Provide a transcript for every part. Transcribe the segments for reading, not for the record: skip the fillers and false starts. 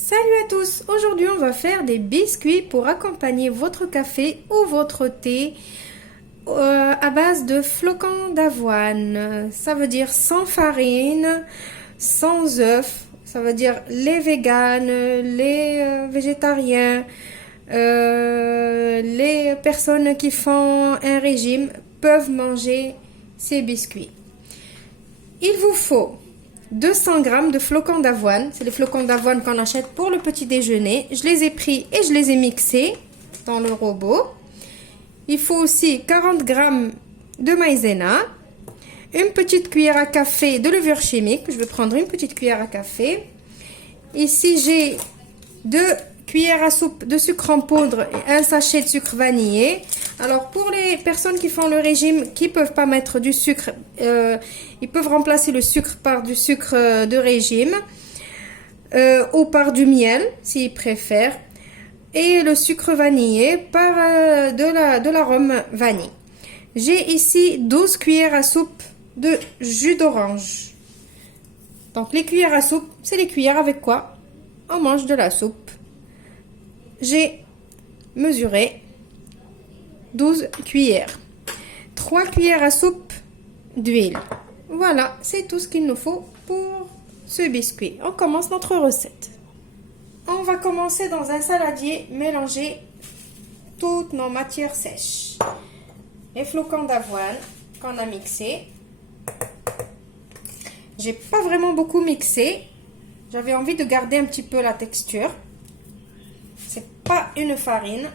Salut à tous! Aujourd'hui, on va faire des biscuits pour accompagner votre café ou votre thé à base de flocons d'avoine. Ça veut dire sans farine, sans œufs. Ça veut dire les véganes, les végétariens, les personnes qui font un régime peuvent manger ces biscuits. Il vous faut 200 g de flocons d'avoine. C'est les flocons d'avoine qu'on achète pour le petit déjeuner. Je les ai pris et je les ai mixés dans le robot. Il faut aussi 40 g de maïzena, une petite cuillère à café de levure chimique. Je vais prendre une petite cuillère à café. Ici, j'ai 2 cuillères à soupe de sucre en poudre et un sachet de sucre vanillé. Alors, pour les personnes qui font le régime, qui ne peuvent pas mettre du sucre, ils peuvent remplacer le sucre par du sucre de régime ou par du miel, s'ils préfèrent. Et le sucre vanillé par de l'arôme vanille. J'ai ici 12 cuillères à soupe de jus d'orange. Donc, les cuillères à soupe, c'est les cuillères avec quoi on mange de la soupe. J'ai mesuré 12 cuillères. 3 cuillères à soupe d'huile. Voilà, c'est tout ce qu'il nous faut pour ce biscuit. On commence notre recette. On va commencer dans un saladier, mélanger toutes nos matières sèches. Les flocons d'avoine qu'on a mixés. J'ai pas vraiment beaucoup mixé. J'avais envie de garder un petit peu la texture. C'est pas une farine.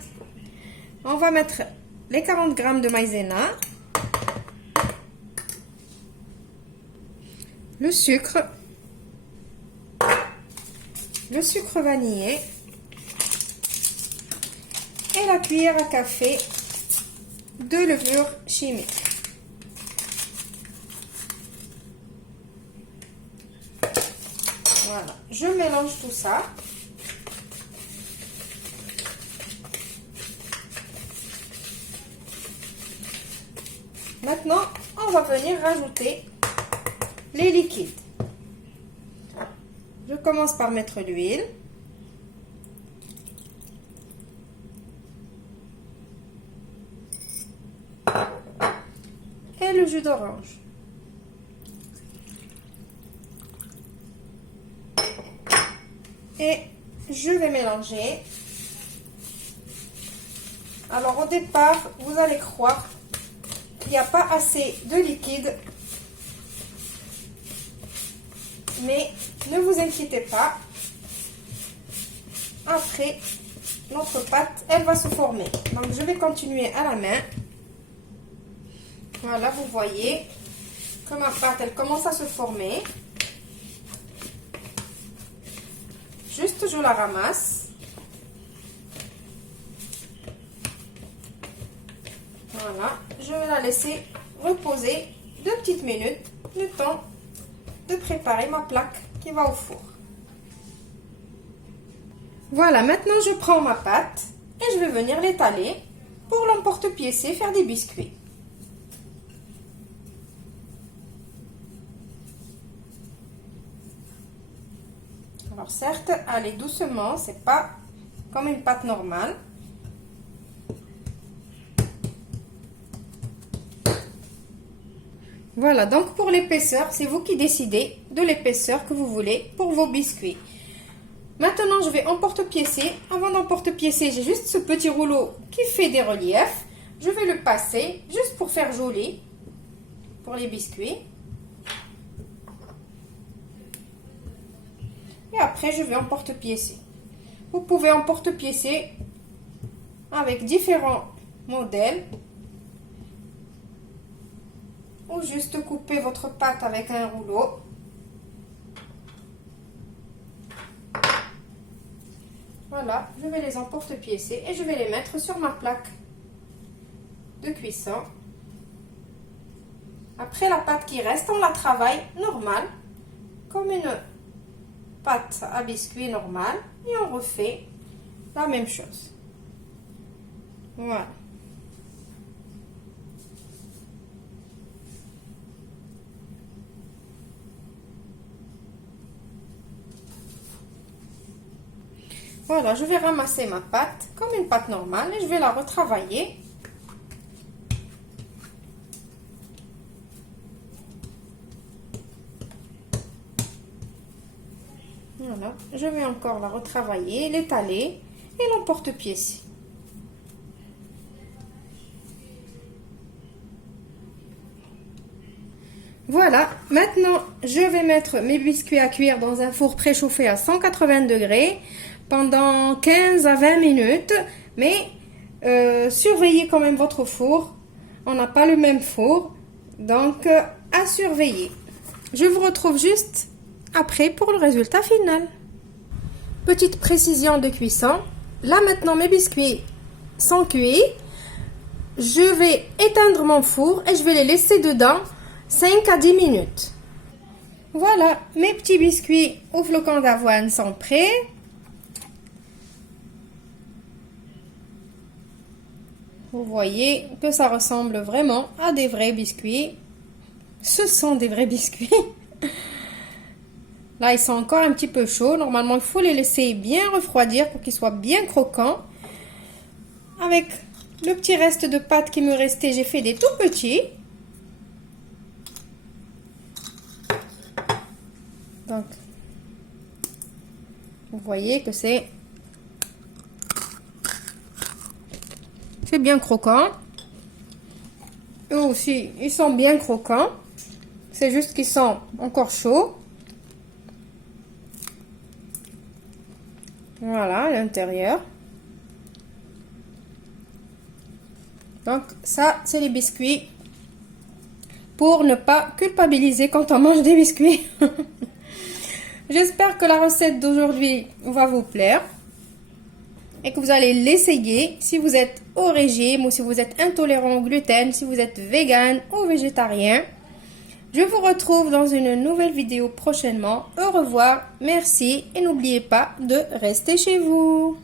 On va mettre les 40 g de maïzena, le sucre vanillé et la cuillère à café de levure chimique. Voilà, je mélange tout ça. Maintenant, on va venir rajouter les liquides. Je commence par mettre l'huile. Et le jus d'orange. Et je vais mélanger. Alors au départ, vous allez croire qu'il n'y a pas assez de liquide. Mais ne vous inquiétez pas. Après, notre pâte, elle va se former. Donc je vais continuer à la main. Voilà, vous voyez que ma pâte, elle commence à se former. Juste, je la ramasse. Voilà, je vais la laisser reposer 2 petites minutes, le temps de préparer ma plaque qui va au four. Voilà, maintenant je prends ma pâte et je vais venir l'étaler pour l'emporte-piécer, faire des biscuits. Alors certes, allez doucement, c'est pas comme une pâte normale. Voilà, donc pour l'épaisseur, c'est vous qui décidez de l'épaisseur que vous voulez pour vos biscuits. Maintenant, je vais emporte-piécer. Avant d'emporte-piécer, j'ai juste ce petit rouleau qui fait des reliefs. Je vais le passer juste pour faire joli pour les biscuits. Et après, je vais emporte-piécer. Vous pouvez emporte-piécer avec différents modèles. Ou juste couper votre pâte avec un rouleau. Voilà, je vais les emporte-piécer et je vais les mettre sur ma plaque de cuisson. Après, la pâte qui reste, on la travaille normale, comme une pâte à biscuit normale, et on refait la même chose. Voilà. Voilà, je vais ramasser ma pâte comme une pâte normale et je vais la retravailler. Voilà, je vais encore la retravailler, l'étaler et l'emporte-pièce. Voilà, maintenant je vais mettre mes biscuits à cuire dans un four préchauffé à 180 degrés pendant 15 à 20 minutes. Mais surveillez quand même votre four, on n'a pas le même four, donc à surveiller. Je vous retrouve juste après pour le résultat final. Petite précision de cuisson, là maintenant mes biscuits sont cuits. Je vais éteindre mon four et je vais les laisser dedans 5 à 10 minutes. Voilà, mes petits biscuits aux flocons d'avoine sont prêts. Vous voyez que ça ressemble vraiment à des vrais biscuits. Ce sont des vrais biscuits. Là, ils sont encore un petit peu chauds. Normalement, il faut les laisser bien refroidir pour qu'ils soient bien croquants. Avec le petit reste de pâte qui me restait, j'ai fait des tout petits. Donc, vous voyez que c'est bien croquant. Eux aussi, ils sont bien croquants. C'est juste qu'ils sont encore chauds. Voilà, à l'intérieur. Donc, ça, c'est les biscuits pour ne pas culpabiliser quand on mange des biscuits. J'espère que la recette d'aujourd'hui va vous plaire et que vous allez l'essayer si vous êtes au régime ou si vous êtes intolérant au gluten, si vous êtes vegan ou végétarien. Je vous retrouve dans une nouvelle vidéo prochainement. Au revoir, merci et n'oubliez pas de rester chez vous.